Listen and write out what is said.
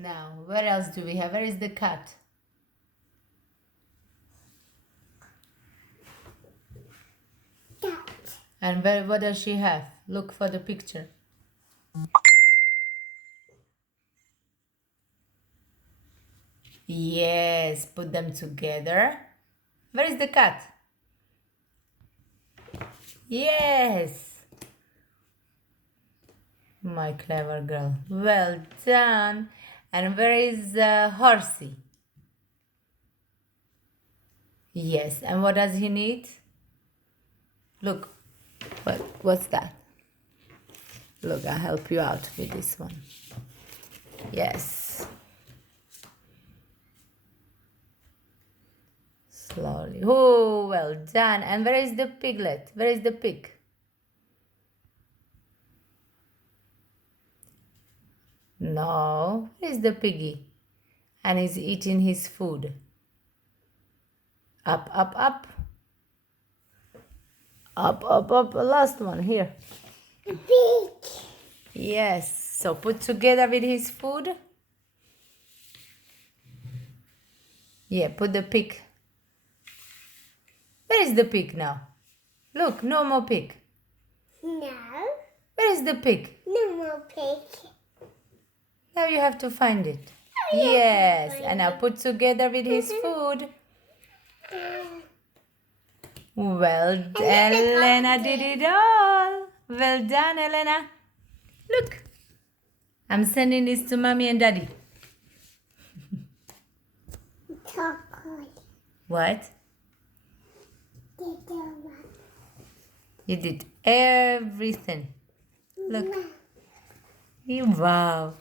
Now, where else do we have? Where is the cat? Cat. And what does she have? Look for the picture. Yes, put them together. Where is the cat? Yes. My clever girl. Well done. And where is Horsey? Yes. And what does he need? Look. What's that? Look, I'll help you out with this one. Yes. Slowly. Oh, well done. And where is the piglet? Where is the pig? No. Where is the piggy? And he's eating his food. Up, up, up. Up, up, up. Last one here. Pig. Yes. So put together with his food. Yeah, put the pig. Where is the pig now? Look, no more pig. No. Where is the pig? No more pig. Now you have to find it. Oh, yeah. Yes, and now put together with his food. Well, Elena did it all. Well done, Elena. Look, I'm sending this to Mommy and Daddy. Chocolate. What? The donut. You did everything. Look. Wow.